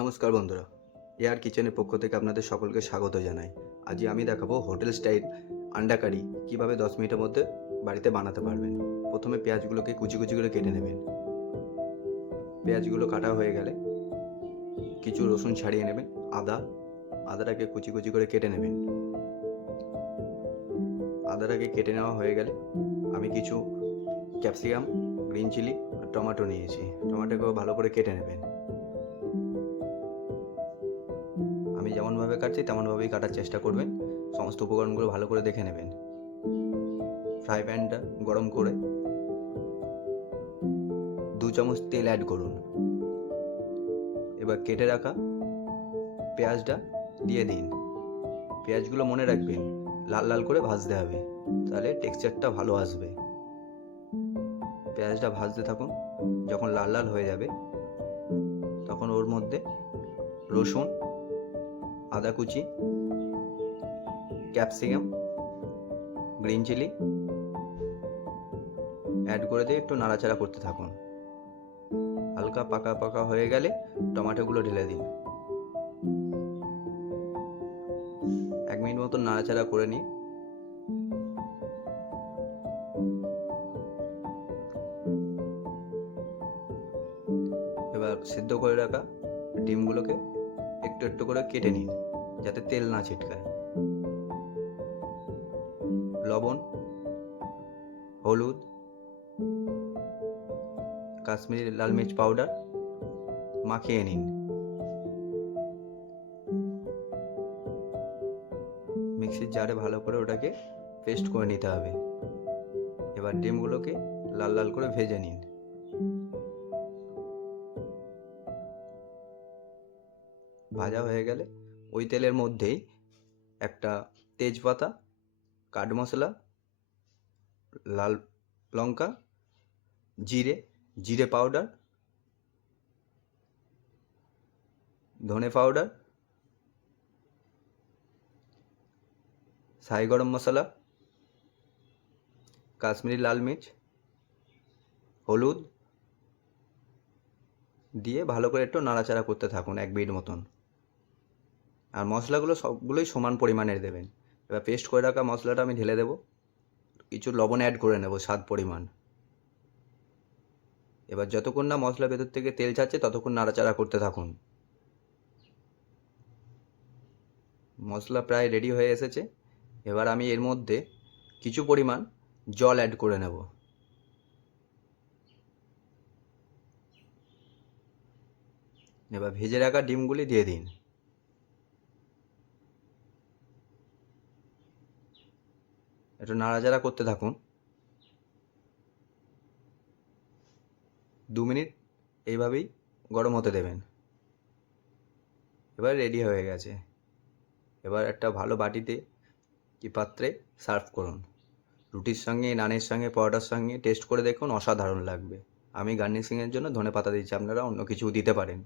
নমস্কার বন্ধুরা, এয়ার কিচেনের পক্ষ থেকে আপনাদের সকলকে স্বাগত জানাই। আজই আমি দেখাবো হোটেল স্টাইল আন্ডা কারি কীভাবে 10 মিনিটের মধ্যে বাড়িতে বানাতে পারবেন। প্রথমে পেঁয়াজগুলোকে কুচি কুচি করে কেটে নেবেন। পেঁয়াজগুলো কাটা হয়ে গেলে কিছু রসুন ছাড়িয়ে নেবেন। আদাটাকে কুচি কুচি করে কেটে নেবেন। আদাটাকে কেটে নেওয়া হয়ে গেলে আমি কিছু ক্যাপসিকাম, গ্রিন চিলি আর টমেটো নিয়েছি। টমেটোকেও ভালো করে কেটে নেবেন। আমি যেমনভাবে কাটছি তেমনভাবেই কাটার চেষ্টা করবেন। সমস্ত উপকরণগুলো ভালো করে দেখে নেবেন। ফ্রাই প্যানটা গরম করে 2 চামচ তেল অ্যাড করুন। এবার কেটে রাখা পেঁয়াজটা দিয়ে দিন। পেঁয়াজগুলো মনে রাখবেন লাল লাল করে ভাজতে হবে, তাহলে টেক্সচারটা ভালো আসবে। পেঁয়াজটা ভাজতে থাকুন। যখন লাল লাল হয়ে যাবে তখন ওর মধ্যে রসুন, আদা কুচি, ক্যাপসিকাম, গ্রিন চিলি অ্যাড করে দিয়ে একটু নাড়াচাড়া করতে থাকুন। হালকা পাকা পাকা হয়ে গেলে টমেটোগুলো ঢেলে দিন। 1 মিনিট মতো নাড়াচাড়া করে নিন। এবার সিদ্ধ করে রাখা ডিমগুলোকে একটু একটু করে কেটে নিন, যাতে তেল না ছিটকায়। লবণ, হলুদ, কাশ্মীরি লাল মির্চ পাউডার মাখিয়ে নিন। মিক্সির জারে ভালো করে ওটাকে পেস্ট করে নিতে হবে। এবার ডিমগুলোকে লাল লাল করে ভেজে নিন। ভাজা হয়ে গেলে ওই তেলের মধ্যেই একটা তেজপাতা, কাঠ মশলা, লাল লঙ্কা, জিরে পাউডার, ধনে পাউডার, শাহি গরম মশলা, কাশ্মীরি লাল মির্চ, হলুদ দিয়ে ভালো করে একটু নাড়াচাড়া করতে থাকুন 1 মিনিট মতন। আর মশলাগুলো সবগুলোই সমান পরিমাণের দেবেন। এবার পেস্ট করে রাখা মশলাটা আমি ঢেলে দেবো। কিছু লবণ অ্যাড করে নেব স্বাদ পরিমাণ। এবার যতক্ষণ না মশলার ভেতর থেকে তেল ছাড়ছে ততক্ষণ নাড়াচাড়া করতে থাকুন। মশলা প্রায় রেডি হয়ে এসেছে। এবার আমি এর মধ্যে কিছু পরিমাণ জল অ্যাড করে নেব। এবার ভেজে রাখা ডিমগুলি দিয়ে দিন। একটু নাড়াচাড়া করতে থাকুন। 2 মিনিট এইভাবেই গরম হতে দেবেন। এবার রেডি হয়ে গেছে। এবার একটা ভালো বাটিতে কি পাত্রে সার্ভ করুন। রুটির সঙ্গে, নানের সঙ্গে, পরোটার সঙ্গে টেস্ট করে দেখুন, অসাধারণ লাগবে। আমি গার্নিশিংয়ের জন্য ধনেপাতা দিচ্ছি, আপনারা অন্য কিছুও দিতে পারেন।